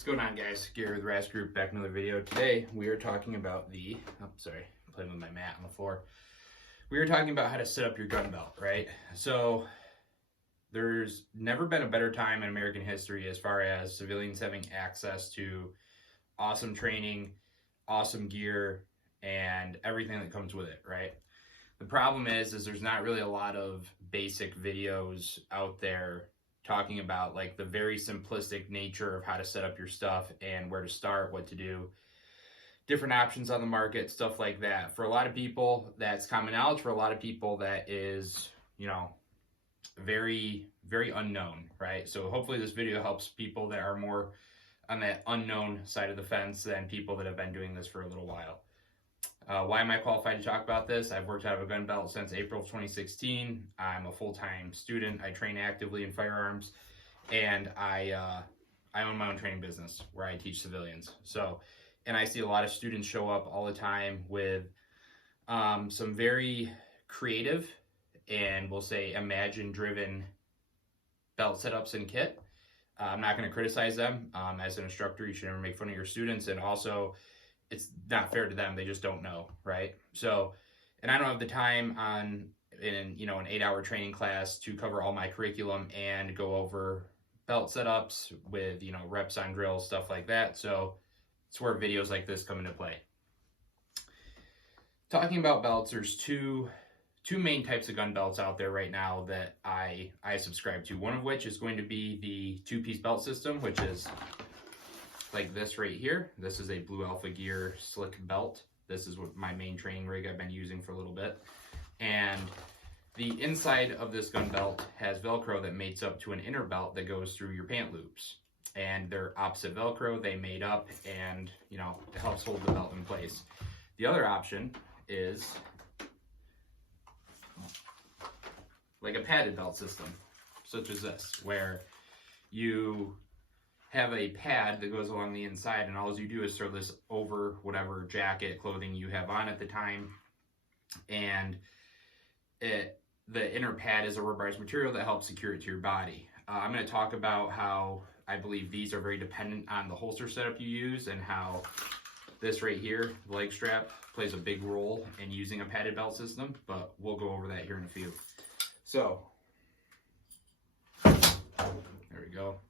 What's going on, guys? Gary with Rast Group, back in another video. Today we are talking about I'm playing with my mat on the floor. We are talking about how to set up your gun belt, right? So there's never been a better time in American history as far as civilians having access to awesome training, awesome gear, and everything that comes with it, right? The problem is there's not really a lot of basic videos out there talking about like the very simplistic nature of how to set up your stuff and where to start, what to do, different options on the market, stuff like that. For a lot of people, that's common knowledge. For a lot of people, that is, very, very unknown, right? So hopefully this video helps people that are more on that unknown side of the fence than people that have been doing this for a little while. Why am I qualified to talk about this? I've worked out of a gun belt since April of 2016. I'm a full-time student. I train actively in firearms, and I own my own training business where I teach civilians. And I see a lot of students show up all the time with some very creative and we'll say imagine-driven belt setups and kit. I'm not going to criticize them. As an instructor, you should never make fun of your students, and also it's not fair to them. They just don't know, right? So, and I don't have the time in an 8-hour training class to cover all my curriculum and go over belt setups with, reps on drills, stuff like that. So it's where videos like this come into play. Talking about belts, there's two main types of gun belts out there right now that I subscribe to. One of which is going to be the two-piece belt system, which is like this right here. This is a Blue Alpha Gear slick belt. This is what my main training rig I've been using for a little bit. And the inside of this gun belt has Velcro that mates up to an inner belt that goes through your pant loops. And they're opposite Velcro, they mate up, and it helps hold the belt in place. The other option is like a padded belt system, such as this, where you have a pad that goes along the inside, and all you do is throw this over whatever jacket, clothing you have on at the time, and the inner pad is a rubberized material that helps secure it to your body. I'm going to talk about how I believe these are very dependent on the holster setup you use, and how this right here, the leg strap, plays a big role in using a padded belt system, but we'll go over that here in a few. So, there we go.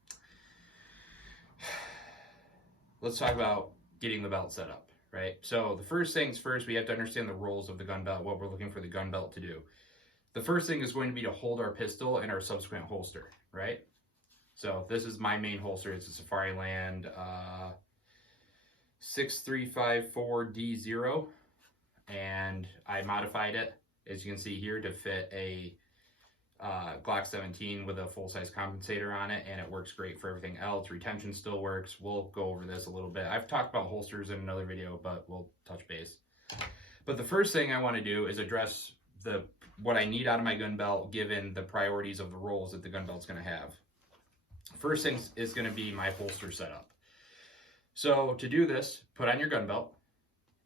Let's talk about getting the belt set up, right? So the first things first, we have to understand the roles of the gun belt, what we're looking for the gun belt to do. The first thing is going to be to hold our pistol and our subsequent holster, right? So this is my main holster. It's a Safariland 6354D0, and I modified it, as you can see here, to fit a Glock 17 with a full-size compensator on it, and it works great for everything else. Retention still works. We'll go over this a little bit. I've talked about holsters in another video, but we'll touch base. But the first thing I want to do is address what I need out of my gun belt, given the priorities of the roles that the gun belt's going to have. First thing is going to be my holster setup. So to do this, put on your gun belt,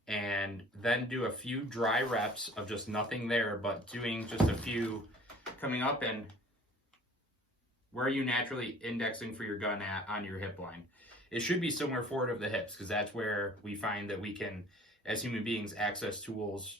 and then do a few dry reps of just nothing there, but doing just a few coming up and where are you naturally indexing for your gun at on your hip line. It should be somewhere forward of the hips, because that's where we find that we can, as human beings, access tools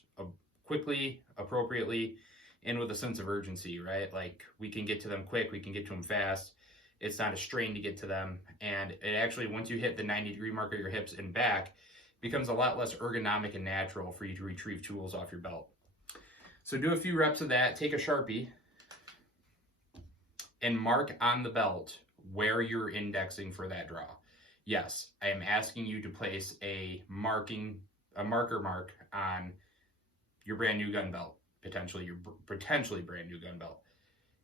quickly, appropriately, and with a sense of urgency, right? Like, we can get to them quick, we can get to them fast. It's not a strain to get to them. And it actually, once you hit the 90-degree mark of your hips and back, becomes a lot less ergonomic and natural for you to retrieve tools off your belt. So do a few reps of that, take a Sharpie, and mark on the belt where you're indexing for that draw. Yes, I am asking you to place a marker mark on your brand new gun belt, potentially brand new gun belt.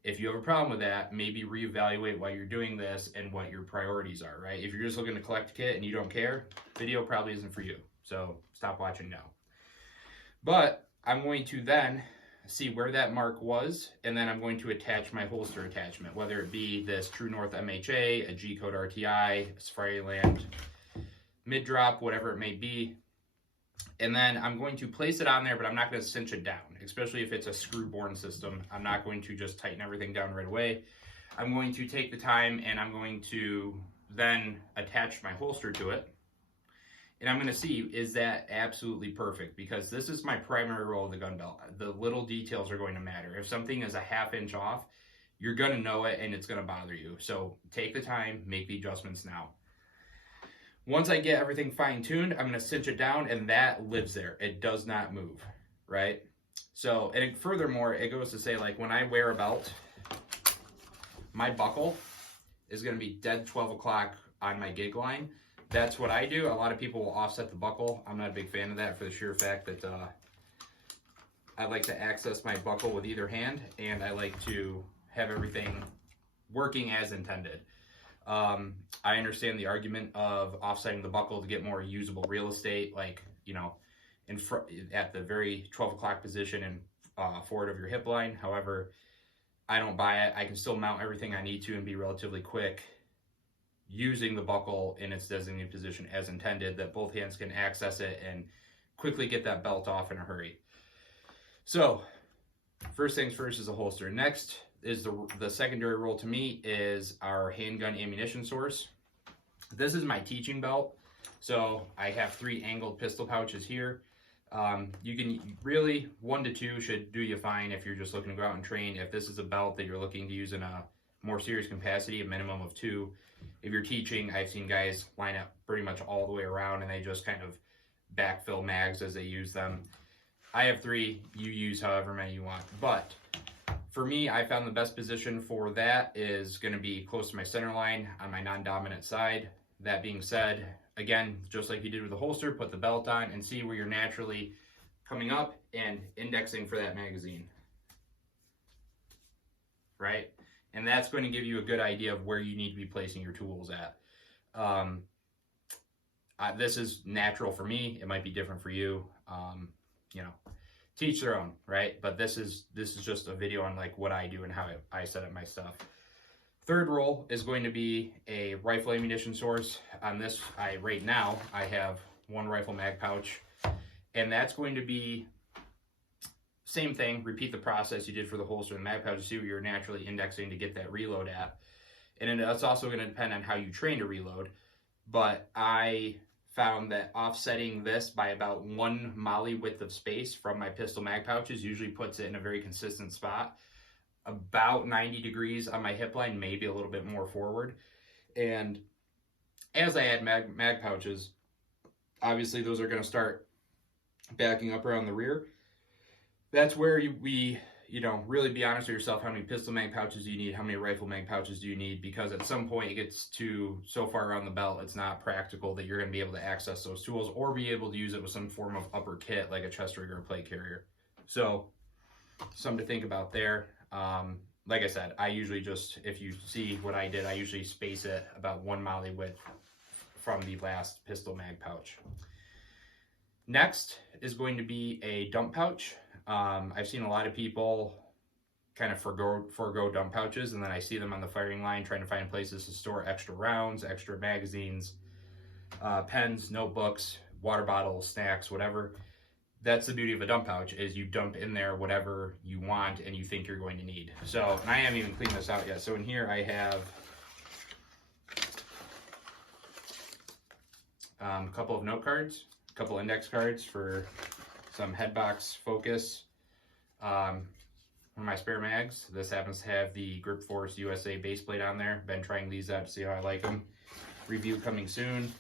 If you have a problem with that, maybe reevaluate why you're doing this and what your priorities are, right? If you're just looking to collect a kit and you don't care, video probably isn't for you. So stop watching now. But I'm going to then see where that mark was, and then I'm going to attach my holster attachment, whether it be this True North MHA, a G-Code RTI, a Safariland mid-drop, whatever it may be. And then I'm going to place it on there, but I'm not going to cinch it down, especially if it's a screw-borne system. I'm not going to just tighten everything down right away. I'm going to take the time and I'm going to then attached my holster to it. And I'm going to see, is that absolutely perfect? Because this is my primary roll of the gun belt. The little details are going to matter. If something is a ½ inch off, you're going to know it and it's going to bother you. So take the time, make the adjustments now. Once I get everything fine-tuned, I'm going to cinch it down, and that lives there. It does not move, right? So, and furthermore, it goes to say, like, when I wear a belt, my buckle is going to be dead 12 o'clock on my gig line. That's what I do. A lot of people will offset the buckle. I'm not a big fan of that for the sheer fact that I like to access my buckle with either hand, and I like to have everything working as intended. I understand the argument of offsetting the buckle to get more usable real estate, like, you know, in front at the very 12 o'clock position and forward of your hip line. However, I don't buy it. I can still mount everything I need to and be relatively quick using the buckle in its designated position as intended, that both hands can access it and quickly get that belt off in a hurry. So first things first is a holster. Next is the secondary role to me is our handgun ammunition source. This is my teaching belt. So I have 3 angled pistol pouches here. You can really, 1 to 2 should do you fine if you're just looking to go out and train. If this is a belt that you're looking to use in a more serious capacity, a minimum of 2. If you're teaching, I've seen guys line up pretty much all the way around and they just kind of backfill mags as they use them. I have 3, you use however many you want. But for me, I found the best position for that is going to be close to my center line on my non-dominant side. That being said, again, just like you did with the holster, put the belt on and see where you're naturally coming up and indexing for that magazine, right? And that's going to give you a good idea of where you need to be placing your tools at. This is natural for me. It might be different for you. You know, teach their own, right? But this is just a video on like what I do and how I set up my stuff. Third roll is going to be a rifle ammunition source. On this, right now, I have 1 rifle mag pouch, and that's going to be same thing. Repeat the process you did for the holster and mag pouch to see where you're naturally indexing to get that reload at. And it's also going to depend on how you train to reload. But I found that offsetting this by about 1 molly width of space from my pistol mag pouches usually puts it in a very consistent spot. About 90 degrees on my hip line, maybe a little bit more forward. And as I add mag pouches, obviously those are going to start backing up around the rear. That's where we really be honest with yourself. How many pistol mag pouches do you need? How many rifle mag pouches do you need? Because at some point it gets to so far around the belt, it's not practical that you're going to be able to access those tools or be able to use it with some form of upper kit like a chest rig or a plate carrier. So something to think about there. Like I said, I usually just, if you see what I did, I usually space it about 1 molly width from the last pistol mag pouch. Next is going to be a dump pouch. I've seen a lot of people kind of forego dump pouches, and then I see them on the firing line trying to find places to store extra rounds, extra magazines, pens, notebooks, water bottles, snacks, whatever. That's the beauty of a dump pouch, is you dump in there whatever you want and you think you're going to need. So, and I haven't even cleaned this out yet. So in here I have a couple of note cards, a couple index cards for some headbox focus. One of my spare mags. This happens to have the Grip Force USA base plate on there. Been trying these out to see how I like them. Review coming soon.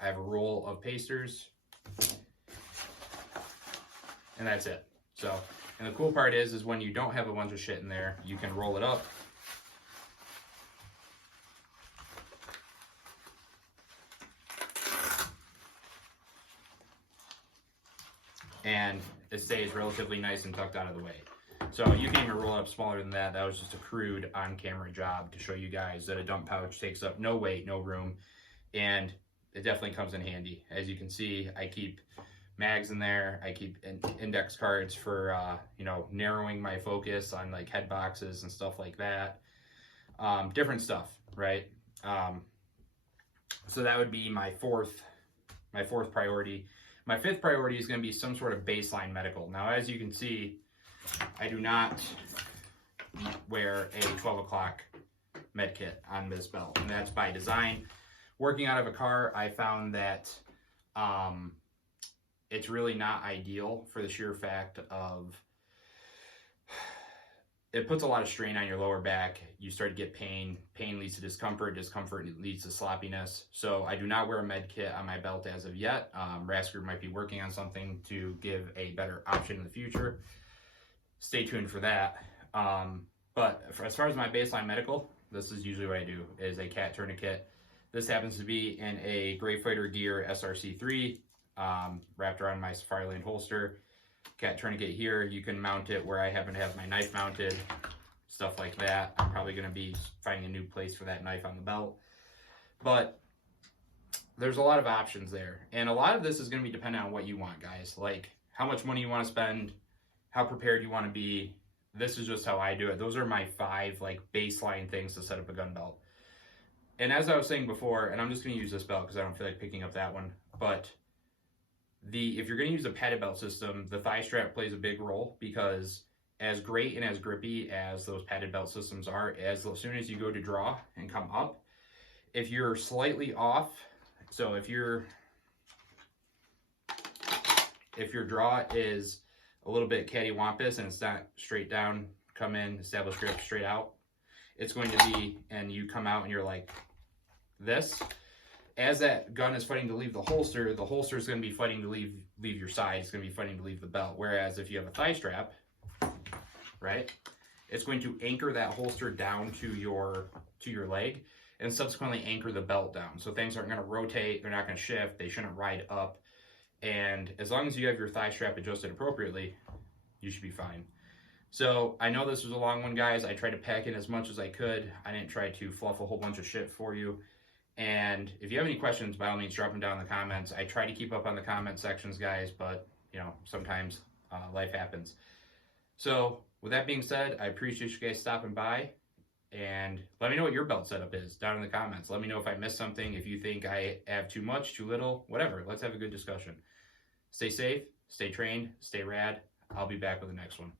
I have a roll of pasters. And that's it. So, and the cool part is when you don't have a bunch of shit in there, you can roll it up. And it stays relatively nice and tucked out of the way. So you can even roll it up smaller than that. That was just a crude on-camera job to show you guys that a dump pouch takes up no weight, no room, and it definitely comes in handy. As you can see, I keep mags in there. I keep index cards for, narrowing my focus on like head boxes and stuff like that. Different stuff, right? So that would be my fourth priority. My 5th priority is going to be some sort of baseline medical. Now, as you can see, I do not wear a 12 o'clock med kit on this belt, and that's by design. Working out of a car, I found that it's really not ideal for the sheer fact of it puts a lot of strain on your lower back. You start to get pain. Pain leads to discomfort. Discomfort leads to sloppiness. So I do not wear a med kit on my belt as of yet. RAS Group might be working on something to give a better option in the future. Stay tuned for that. But as far as my baseline medical, this is usually what I do, is a cat tourniquet. This happens to be in a Gray Fighter Gear SRC3, wrapped around my Safariland holster. Cat tourniquet here. You can mount it where I happen to have my knife mounted, stuff like that. I'm probably going to be finding a new place for that knife on the belt. But there's a lot of options there. And a lot of this is going to be dependent on what you want, guys. Like how much money you want to spend, how prepared you want to be. This is just how I do it. Those are my 5 like baseline things to set up a gun belt. And as I was saying before, and I'm just going to use this belt because I don't feel like picking up that one, but if you're going to use a padded belt system, the thigh strap plays a big role, because as great and as grippy as those padded belt systems are, as soon as you go to draw and come up, if you're slightly off, so if your draw is a little bit cattywampus and it's not straight down, come in, establish grip, straight out, it's going to be, and you come out and you're like this. As that gun is fighting to leave the holster is going to be fighting to leave your side. It's going to be fighting to leave the belt. Whereas if you have a thigh strap, right, it's going to anchor that holster down to your leg and subsequently anchor the belt down. So things aren't going to rotate. They're not going to shift. They shouldn't ride up. And as long as you have your thigh strap adjusted appropriately, you should be fine. So I know this was a long one, guys. I tried to pack in as much as I could. I didn't try to fluff a whole bunch of shit for you. And if you have any questions, by all means, drop them down in the comments. I try to keep up on the comment sections, guys, but, you know, sometimes life happens. So with that being said, I appreciate you guys stopping by. And let me know what your belt setup is down in the comments. Let me know if I missed something, if you think I have too much, too little, whatever. Let's have a good discussion. Stay safe, stay trained, stay rad. I'll be back with the next one.